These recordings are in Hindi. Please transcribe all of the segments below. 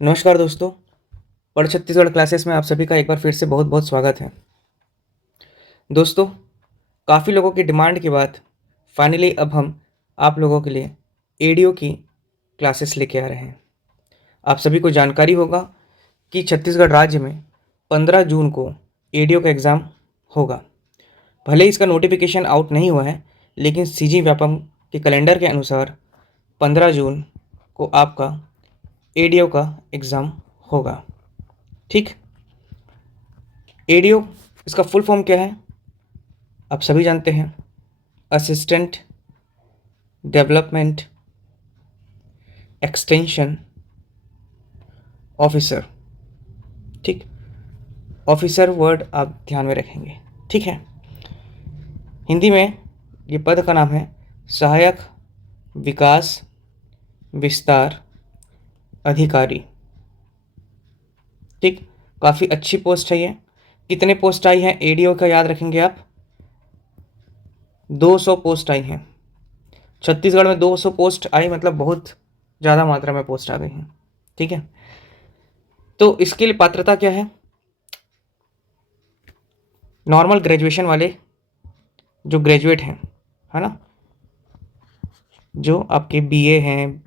नमस्कार दोस्तों। पढ़ छत्तीसगढ़ क्लासेस में आप सभी का एक बार फिर से बहुत बहुत स्वागत है। दोस्तों, काफ़ी लोगों की डिमांड के बाद फाइनली अब हम आप लोगों के लिए एडीओ की क्लासेस लेके आ रहे हैं। आप सभी को जानकारी होगा कि छत्तीसगढ़ राज्य में 15 जून को एडीओ का एग्ज़ाम होगा। भले ही इसका नोटिफिकेशन आउट नहीं हुआ है, लेकिन सीजी व्यापम के कैलेंडर के अनुसार 15 जून को आपका एडीओ का एग्ज़ाम होगा। ठीक, एडीओ इसका फुल फॉर्म क्या है आप सभी जानते हैं। Assistant development extension officer. ठीक, ऑफिसर वर्ड आप ध्यान में रखेंगे। ठीक है, हिंदी में ये पद का नाम है सहायक विकास विस्तार अधिकारी। ठीक, काफ़ी अच्छी पोस्ट है ये। कितने पोस्ट आई हैं एडीओ का याद रखेंगे आप। 200 पोस्ट आई हैं। छत्तीसगढ़ में 200 पोस्ट आई मतलब बहुत ज़्यादा मात्रा में पोस्ट आ गई हैं। ठीक है, तो इसके लिए पात्रता क्या है। नॉर्मल ग्रेजुएशन वाले जो ग्रेजुएट हैं, है ना, जो आपके बीए हैं,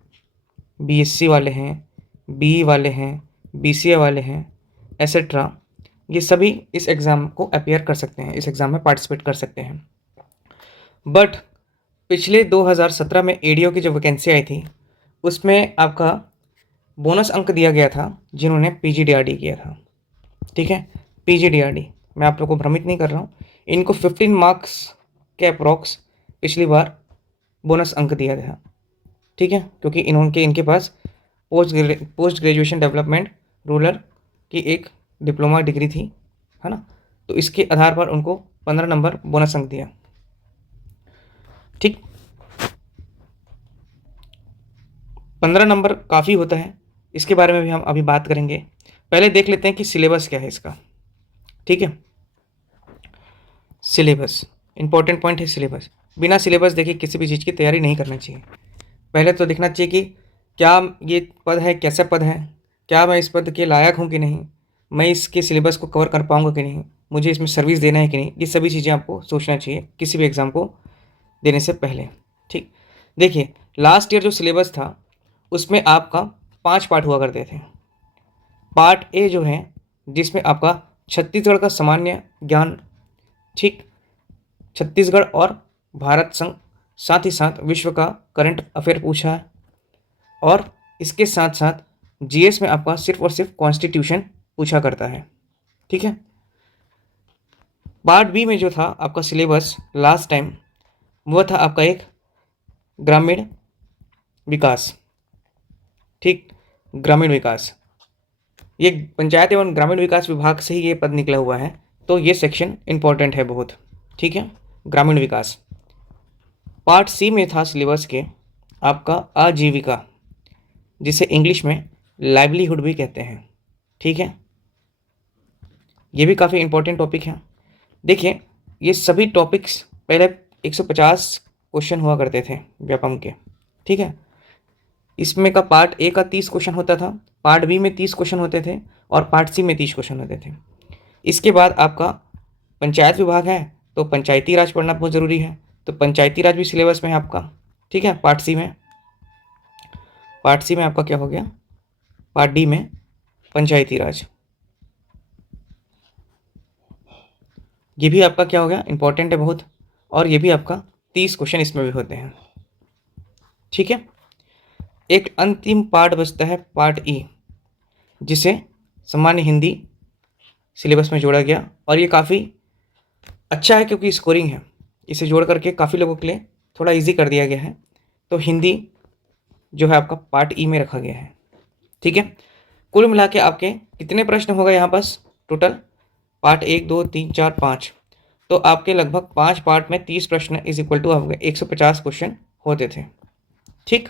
बीएससी वाले हैं, बीई वाले हैं, बीसीए वाले हैं, एसेट्रा, ये सभी इस एग्ज़ाम को अपीयर कर सकते हैं, इस एग्ज़ाम में पार्टिसिपेट कर सकते हैं। बट पिछले 2017 में एडीओ की जो वैकेंसी आई थी उसमें आपका बोनस अंक दिया गया था जिन्होंने पीजीडीआरडी किया था। ठीक है, पीजीडीआरडी, मैं आप लोगों को भ्रमित नहीं कर रहा हूँ। इनको 15 मार्क्स के अप्रॉक्स पिछली बार बोनस अंक दिया था। ठीक है, क्योंकि इनके पास पोस्ट ग्रेजुएशन डेवलपमेंट रूरल की एक डिप्लोमा डिग्री थी, है ना, तो इसके आधार पर उनको 15 नंबर बोनस अंक दिया। ठीक, 15 नंबर काफ़ी होता है, इसके बारे में भी हम अभी बात करेंगे। पहले देख लेते हैं कि सिलेबस क्या है इसका। ठीक है, सिलेबस इंपॉर्टेंट पॉइंट है। सिलेबस, बिना सिलेबस देखे किसी भी चीज़ की तैयारी नहीं करना चाहिए। पहले तो देखना चाहिए कि क्या ये पद है, कैसा पद है, क्या मैं इस पद के लायक हूँ कि नहीं, मैं इसके सिलेबस को कवर कर पाऊँगा कि नहीं, मुझे इसमें सर्विस देना है कि नहीं। ये सभी चीज़ें आपको सोचना चाहिए किसी भी एग्ज़ाम को देने से पहले। ठीक, देखिए लास्ट ईयर जो सिलेबस था उसमें आपका 5 पार्ट हुआ करते थे। पार्ट ए जो है जिसमें आपका छत्तीसगढ़ का सामान्य ज्ञान, ठीक, छत्तीसगढ़ और भारत संघ, साथ ही साथ विश्व का करंट अफेयर पूछा है, और इसके साथ साथ जीएस में आपका सिर्फ और सिर्फ कॉन्स्टिट्यूशन पूछा करता है। ठीक है, पार्ट बी में जो था आपका सिलेबस लास्ट टाइम, वो था आपका एक ग्रामीण विकास। ठीक, ग्रामीण विकास, ये पंचायत एवं ग्रामीण विकास विभाग से ही ये पद निकला हुआ है, तो ये सेक्शन इंपॉर्टेंट है बहुत। ठीक है, ग्रामीण विकास। पार्ट सी में था सिलेबस के आपका आजीविका, जिसे इंग्लिश में लाइवलीहुड भी कहते हैं। ठीक है, ये भी काफ़ी इंपॉर्टेंट टॉपिक है। देखिए ये सभी टॉपिक्स पहले 150 क्वेश्चन हुआ करते थे व्यापम के। ठीक है, इसमें का पार्ट ए का 30 क्वेश्चन होता था, पार्ट बी में 30 क्वेश्चन होते थे, और पार्ट सी में 30 क्वेश्चन होते थे। इसके बाद आपका पंचायत विभाग है, तो पंचायती राज पढ़ना बहुत ज़रूरी है, तो पंचायती राज भी सिलेबस में है आपका। ठीक है, पार्ट सी में, पार्ट सी में आपका क्या हो गया, पार्ट डी में पंचायती राज, ये भी आपका क्या हो गया, इंपॉर्टेंट है बहुत, और ये भी आपका 30 क्वेश्चन इसमें भी होते हैं। ठीक है, एक अंतिम पार्ट बचता है पार्ट ई, जिसे सामान्य हिंदी सिलेबस में जोड़ा गया, और ये काफ़ी अच्छा है क्योंकि स्कोरिंग है, इसे जोड़ करके काफ़ी लोगों के लिए थोड़ा इजी कर दिया गया है। तो हिंदी जो है आपका पार्ट ई में रखा गया है। ठीक है, कुल मिला के आपके कितने प्रश्न हो गए यहाँ पास टोटल, पार्ट 1 2 3 4 5, तो आपके लगभग 5 पार्ट में 30 प्रश्न इज इक्वल टू आपके 150 क्वेश्चन होते थे। ठीक,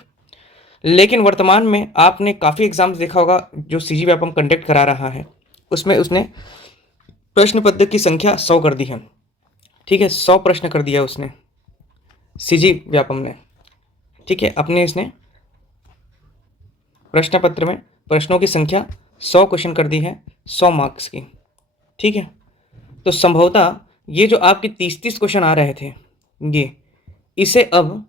लेकिन वर्तमान में आपने काफ़ी एग्जाम्स देखा होगा जो सीजी व्यापम कंडक्ट करा रहा है, उसमें उसने प्रश्न पत्र की संख्या 100 कर दी है। ठीक है, 100 प्रश्न कर दिया उसने सीजी व्यापम ने। ठीक है, अपने इसने प्रश्न पत्र में प्रश्नों की संख्या 100 क्वेश्चन कर दी है 100 मार्क्स की, ठीक है। तो संभवतः ये जो आपके 30-30 क्वेश्चन आ रहे थे, ये इसे अब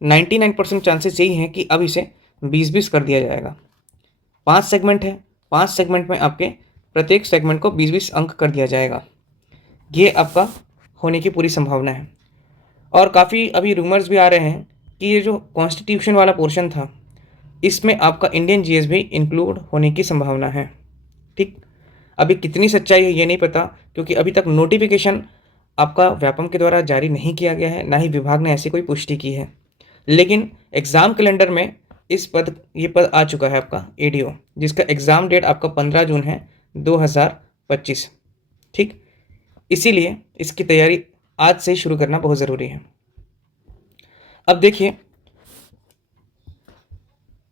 99% चांसेस यही हैं कि अब इसे 20-20 कर दिया जाएगा। 5 सेगमेंट है, 5 सेगमेंट में आपके प्रत्येक सेगमेंट को 20-20 अंक कर दिया जाएगा। ये आपका होने की पूरी संभावना है। और काफ़ी अभी रूमर्स भी आ रहे हैं कि ये जो कॉन्स्टिट्यूशन वाला पोर्शन था, इसमें आपका इंडियन जीएस भी इंक्लूड होने की संभावना है, ठीक। अभी कितनी सच्चाई है ये नहीं पता, क्योंकि अभी तक नोटिफिकेशन आपका व्यापम के द्वारा जारी नहीं किया गया है, ना ही विभाग ने ऐसी कोई पुष्टि की है। लेकिन एग्ज़ाम कैलेंडर में ये पद आ चुका है आपका एडीओ, जिसका एग्ज़ाम डेट आपका 15 जून है 2025, ठीक। इसीलिए इसकी तैयारी आज से ही शुरू करना बहुत ज़रूरी है। अब देखिए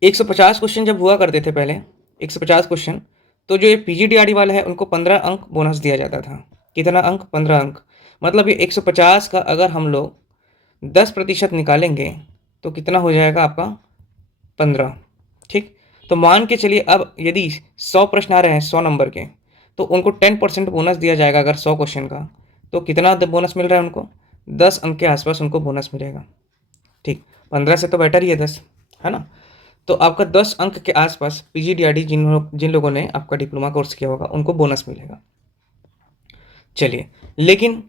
150 क्वेश्चन जब हुआ करते थे पहले, 150 क्वेश्चन, तो जो ये पीजीडीआरडी वाला है उनको 15 अंक बोनस दिया जाता था। कितना अंक? 15 अंक। मतलब ये 150 का अगर हम लोग 10% निकालेंगे तो कितना हो जाएगा आपका? 15, ठीक। तो मान के चलिए अब यदि 100 प्रश्न आ रहे हैं 100 नंबर के, तो उनको 10% बोनस दिया जाएगा अगर 100 क्वेश्चन का। तो कितना बोनस मिल रहा है उनको? 10 अंक के आसपास उनको बोनस मिलेगा, ठीक। 15 से तो बेटर ही है 10, है ना। तो आपका 10 अंक के आसपास पीजीडीआरडी जिन लोगों ने आपका डिप्लोमा कोर्स किया होगा उनको बोनस मिलेगा। चलिए, लेकिन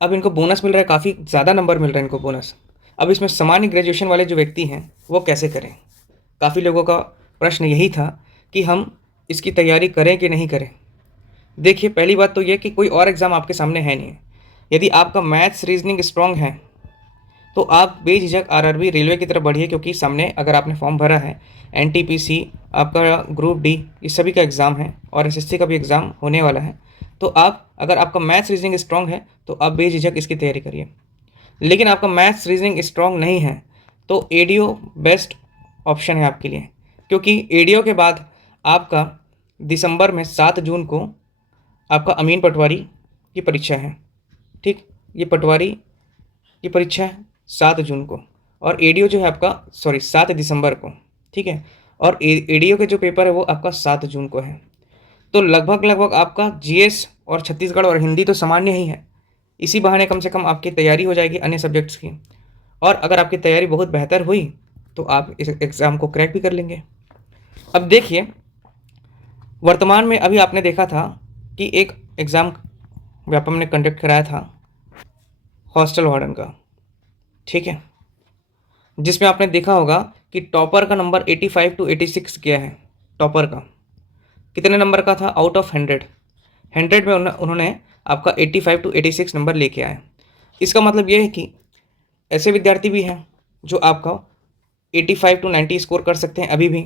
अब इनको बोनस मिल रहा है, काफ़ी ज़्यादा नंबर मिल रहा है इनको बोनस। अब इसमें सामान्य ग्रेजुएशन वाले जो व्यक्ति हैं वो कैसे करें? काफ़ी लोगों का प्रश्न यही था कि हम इसकी तैयारी करें कि नहीं करें। देखिए, पहली बात तो ये कि कोई और एग्ज़ाम आपके सामने है नहीं। यदि आपका मैथ्स रीजनिंग स्ट्रॉन्ग है तो आप बेझिझक आरआरबी रेलवे की तरफ बढ़िए, क्योंकि सामने अगर आपने फॉर्म भरा है एनटीपीसी, आपका ग्रुप डी, इस सभी का एग्ज़ाम है और एसएससी का भी एग्ज़ाम होने वाला है। तो आप अगर आपका मैथ्स रीजनिंग स्ट्रॉन्ग है तो आप बेझिझक इसकी तैयारी करिए। लेकिन आपका मैथ्स रीजनिंग स्ट्रॉन्ग नहीं है तो एडीओ बेस्ट ऑप्शन है आपके लिए, क्योंकि एडीओ के बाद आपका दिसंबर में 7 जून को आपका अमीन पटवारी की परीक्षा है, ठीक। ये पटवारी की परीक्षा है 7 जून को, और एडीओ जो है आपका 7 दिसंबर को, ठीक है। और एडीओ के जो पेपर है वो आपका 7 जून को है। तो लगभग आपका जीएस और छत्तीसगढ़ और हिंदी तो सामान्य ही है। इसी बहाने कम से कम आपकी तैयारी हो जाएगी अन्य सब्जेक्ट्स की, और अगर आपकी तैयारी बहुत बेहतर हुई तो आप इस एग्ज़ाम को क्रैक भी कर लेंगे। अब देखिए, वर्तमान में अभी आपने देखा था कि एक एग्ज़ाम व्यापम ने कंडक्ट कराया था हॉस्टल वार्डन का, ठीक है, जिसमें आपने देखा होगा कि टॉपर का नंबर 85 to 86 गया है। टॉपर का कितने नंबर का था? आउट ऑफ 100 में उन्होंने आपका 85 to 86 नंबर लेके आए। इसका मतलब ये है कि ऐसे विद्यार्थी भी हैं जो आपका 85 to 90 स्कोर कर सकते हैं अभी भी,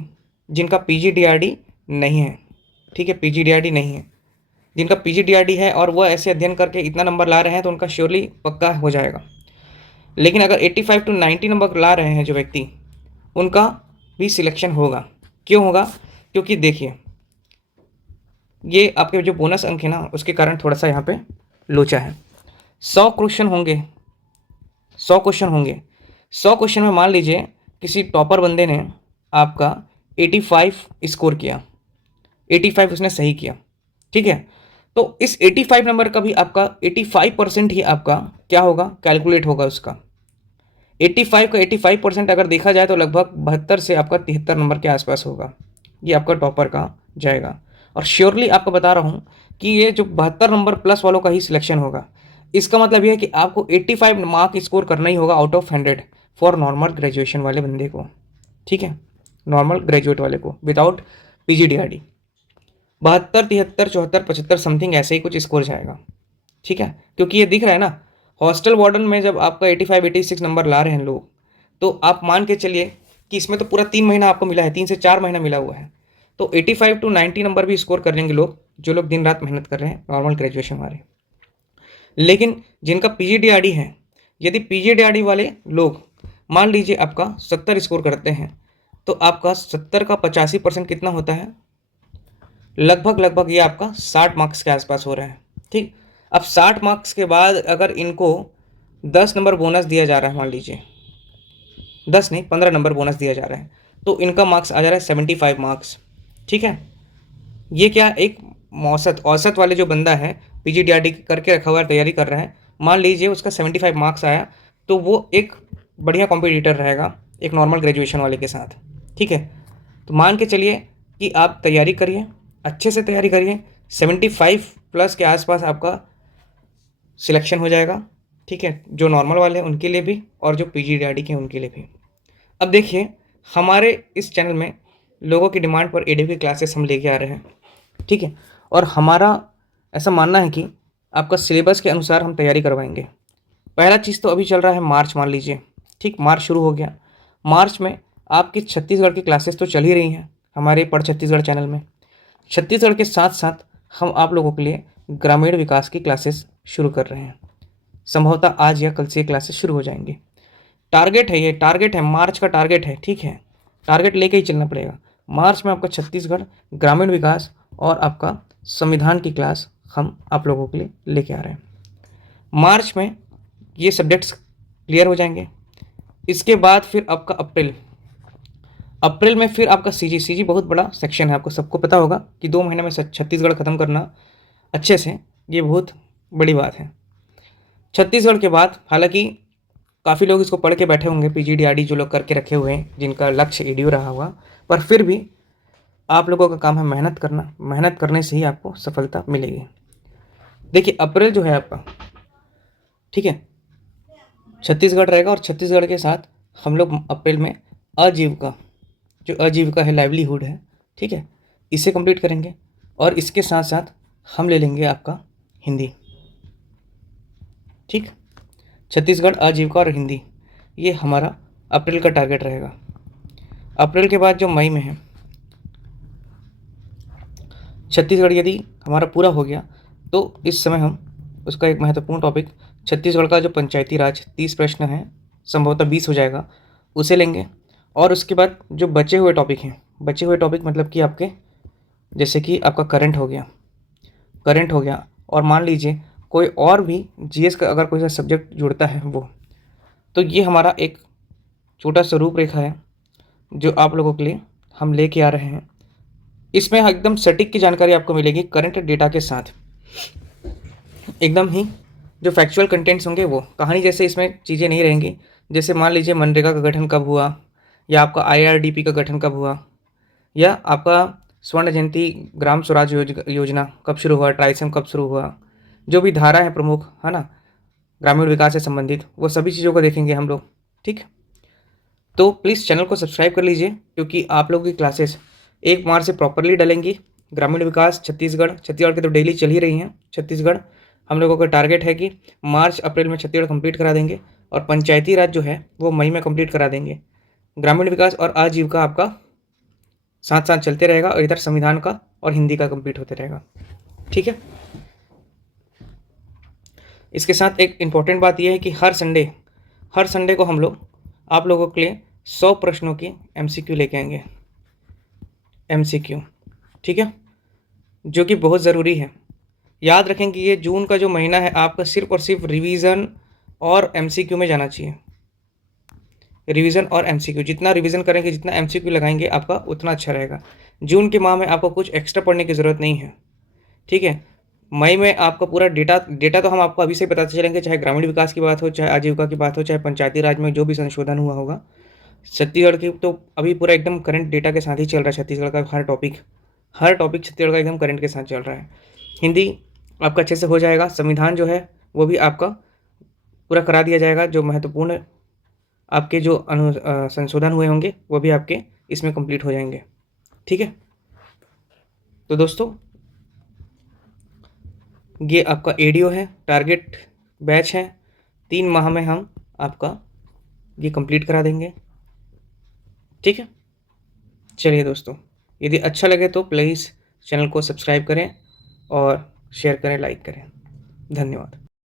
जिनका पीजीडीआरडी नहीं है, ठीक है। पीजीडीआरडी नहीं है, जिनका पीजीडीआरडी है और वह ऐसे अध्ययन करके इतना नंबर ला रहे हैं तो उनका श्योरली पक्का हो जाएगा। लेकिन अगर 85 to 90 नंबर ला रहे हैं जो व्यक्ति, उनका भी सिलेक्शन होगा। क्यों होगा? क्योंकि देखिए, ये आपके जो बोनस अंक है ना, उसके कारण थोड़ा सा यहाँ पे लोचा है। 100 क्वेश्चन होंगे, 100 क्वेश्चन होंगे, 100 क्वेश्चन में मान लीजिए किसी टॉपर बंदे ने आपका 85 स्कोर किया, 85 उसने सही किया, ठीक है। तो इस 85 नंबर का भी आपका 85% ही आपका क्या होगा? कैलकुलेट होगा उसका। 85 का 85% अगर देखा जाए तो लगभग 72 से आपका 73 नंबर के आसपास होगा, ये आपका टॉपर का जाएगा। और श्योरली आपको बता रहा हूँ कि ये जो 72 नंबर प्लस वालों का ही सिलेक्शन होगा। इसका मतलब ये है कि आपको 85 मार्क स्कोर करना ही होगा out of 100 for normal graduation वाले बंदे को, ठीक है, नॉर्मल ग्रेजुएट वाले को विदाउट पीजीडीआरडी। 72, 73, 74, 75 समथिंग ऐसे ही कुछ स्कोर जाएगा, ठीक है। क्योंकि ये दिख रहा है ना, हॉस्टल वार्डन में जब आपका 85, 86 नंबर ला रहे हैं लोग, तो आप मान के चलिए कि इसमें तो पूरा 3 महीना आपको मिला है, 3 से 4 महीना मिला हुआ है। तो 85 to 90 नंबर भी स्कोर कर लेंगे लोग, जो लोग दिन रात मेहनत कर रहे हैं नॉर्मल ग्रेजुएशन वाले। लेकिन जिनका पीजीडीआरडी है, यदि पीजीडीआरडी वाले लोग मान लीजिए आपका 70 स्कोर करते हैं, तो आपका 70 का 85% कितना होता है? लगभग ये आपका 60 मार्क्स के आसपास हो रहा है, ठीक। अब 60 मार्क्स के बाद अगर इनको 10 नंबर बोनस दिया जा रहा है, मान लीजिए 10 नहीं 15 नंबर बोनस दिया जा रहा है, तो इनका मार्क्स आ जा रहा है 75 मार्क्स, ठीक है। ये क्या एक औसत औसत वाले जो बंदा है पीजीडीआरडी करके रखा हुआ है, तैयारी कर रहा है, मान लीजिए उसका 75 मार्क्स आया, तो वो एक बढ़िया कॉम्पिटिटर रहेगा एक नॉर्मल ग्रेजुएशन वाले के साथ। ठीक है, तो मान के चलिए कि आप तैयारी करिए, अच्छे से तैयारी करिए, 75 प्लस के आसपास आपका सिलेक्शन हो जाएगा। ठीक है, जो नॉर्मल वाले हैं उनके लिए भी और जो पीजीडीआरडी के हैं उनके लिए भी। अब देखिए, हमारे इस चैनल में लोगों की डिमांड पर एडीओ की क्लासेस हम लेके आ रहे हैं। ठीक है, और हमारा ऐसा मानना है कि आपका सिलेबस के अनुसार हम तैयारी करवाएंगे। पहला चीज़ तो अभी चल रहा है मार्च, मान लीजिए, ठीक, मार्च शुरू हो गया। मार्च में आपकी छत्तीसगढ़ की क्लासेस तो चल ही रही हैं हमारे पढ़ छत्तीसगढ़ चैनल में। छत्तीसगढ़ के साथ साथ हम आप लोगों के लिए ग्रामीण विकास की क्लासेस शुरू कर रहे हैं। संभवतः आज या कल से ये क्लासेस शुरू हो जाएंगी। टारगेट है, ये टारगेट है, मार्च का टारगेट है। ठीक है, टारगेट लेके ही चलना पड़ेगा। मार्च में आपका छत्तीसगढ़ ग्रामीण विकास और आपका संविधान की क्लास हम आप लोगों के लिए लेके आ रहे हैं। मार्च में ये सब्जेक्ट्स क्लियर हो जाएंगे। इसके बाद फिर आपका अप्रैल में फिर आपका सीजी बहुत बड़ा सेक्शन है, आपको सबको पता होगा कि 2 महीने में छत्तीसगढ़ ख़त्म करना अच्छे से, ये बहुत बड़ी बात है। छत्तीसगढ़ के बाद हालांकि काफ़ी लोग इसको पढ़ के बैठे होंगे, पीजीडीआरडी जो लोग करके रखे हुए हैं, जिनका लक्ष्य ईडीओ रहा हुआ, पर फिर भी आप लोगों का काम है मेहनत करना। मेहनत करने से ही आपको सफलता मिलेगी। देखिए, अप्रैल जो है आपका, ठीक है, छत्तीसगढ़ रहेगा और छत्तीसगढ़ के साथ हम लोग अप्रैल में आजीविका, जो आजीविका है, लाइवलीहुड है, ठीक है, इसे कंप्लीट करेंगे। और इसके साथ साथ हम ले लेंगे आपका हिंदी। ठीक, छत्तीसगढ़, आजीविका और हिंदी, ये हमारा अप्रैल का टारगेट रहेगा। अप्रैल के बाद जो मई में है, छत्तीसगढ़ यदि हमारा पूरा हो गया तो इस समय हम उसका एक महत्वपूर्ण टॉपिक, छत्तीसगढ़ का जो पंचायती राज 30 प्रश्न है, संभवतः 20 हो जाएगा, उसे लेंगे। और उसके बाद जो बचे हुए टॉपिक हैं, बचे हुए टॉपिक मतलब कि आपके, जैसे कि आपका करंट हो गया, और मान लीजिए कोई और भी जीएस का अगर कोई सा सब्जेक्ट जुड़ता है वो, तो ये हमारा एक छोटा सा रूपरेखा है जो आप लोगों के लिए हम लेके आ रहे हैं। इसमें एकदम सटीक की जानकारी आपको मिलेगी करंट डेटा के साथ, एकदम ही जो फैक्चुअल कंटेंट्स होंगे वो, कहानी जैसे इसमें चीज़ें नहीं रहेंगी। जैसे मान लीजिए मनरेगा का गठन कब हुआ, या आपका आईआरडीपी का गठन कब हुआ, या आपका स्वर्ण जयंती ग्राम स्वराज योजना कब शुरू हुआ, ट्राइसम कब शुरू हुआ, जो भी धारा है प्रमुख, है ना, ग्रामीण विकास से संबंधित, वो सभी चीज़ों को देखेंगे हम लोग। ठीक, तो प्लीज़ चैनल को सब्सक्राइब कर लीजिए, क्योंकि आप लोगों की क्लासेस 1 मार्च से प्रॉपरली डलेंगी। ग्रामीण विकास छत्तीसगढ़ की तो डेली चल ही रही हैं। छत्तीसगढ़ हम लोगों का टारगेट है कि मार्च अप्रैल में छत्तीसगढ़ कंप्लीट करा देंगे, और पंचायती राज जो है वो मई में कंप्लीट करा देंगे। ग्रामीण विकास और आजीविका आपका साथ साथ चलते रहेगा, और इधर संविधान का और हिंदी का कंप्लीट होते रहेगा। ठीक है, इसके साथ एक इम्पॉर्टेंट बात यह है कि हर संडे को हम लोग आप लोगों के लिए 100 प्रश्नों की एमसीक्यू लेके आएंगे। एमसीक्यू, ठीक है, जो कि बहुत ज़रूरी है। याद रखें कि ये जून का जो महीना है आपका सिर्फ और सिर्फ रिवीजन और एमसीक्यू में जाना चाहिए। रिवीजन और एमसीक्यू, जितना रिवीजन करेंगे, जितना एमसीक्यू लगाएंगे, आपका उतना अच्छा रहेगा। जून के माह में आपको कुछ एक्स्ट्रा पढ़ने की ज़रूरत नहीं है। ठीक है, मई में आपका पूरा डेटा तो हम आपको अभी से बताते चलेंगे, चाहे ग्रामीण विकास की बात हो, चाहे आजीविका की बात हो, चाहे पंचायती राज में जो भी संशोधन हुआ होगा। छत्तीसगढ़ की तो अभी पूरा एकदम करंट डेटा के साथ ही चल रहा है। छत्तीसगढ़ का हर टॉपिक छत्तीसगढ़ का एकदम करंट के साथ चल रहा है। हिंदी आपका अच्छे से हो जाएगा। संविधान जो है वो भी आपका पूरा करा दिया जाएगा। जो महत्वपूर्ण आपके जो संशोधन हुए होंगे वो भी आपके इसमें कंप्लीट हो जाएंगे। ठीक है, तो दोस्तों ये आपका एडीओ है, टारगेट बैच है। 3 माह में हम आपका ये कंप्लीट करा देंगे। ठीक है, चलिए दोस्तों, यदि अच्छा लगे तो प्लीज़ चैनल को सब्सक्राइब करें और शेयर करें, लाइक करें। धन्यवाद।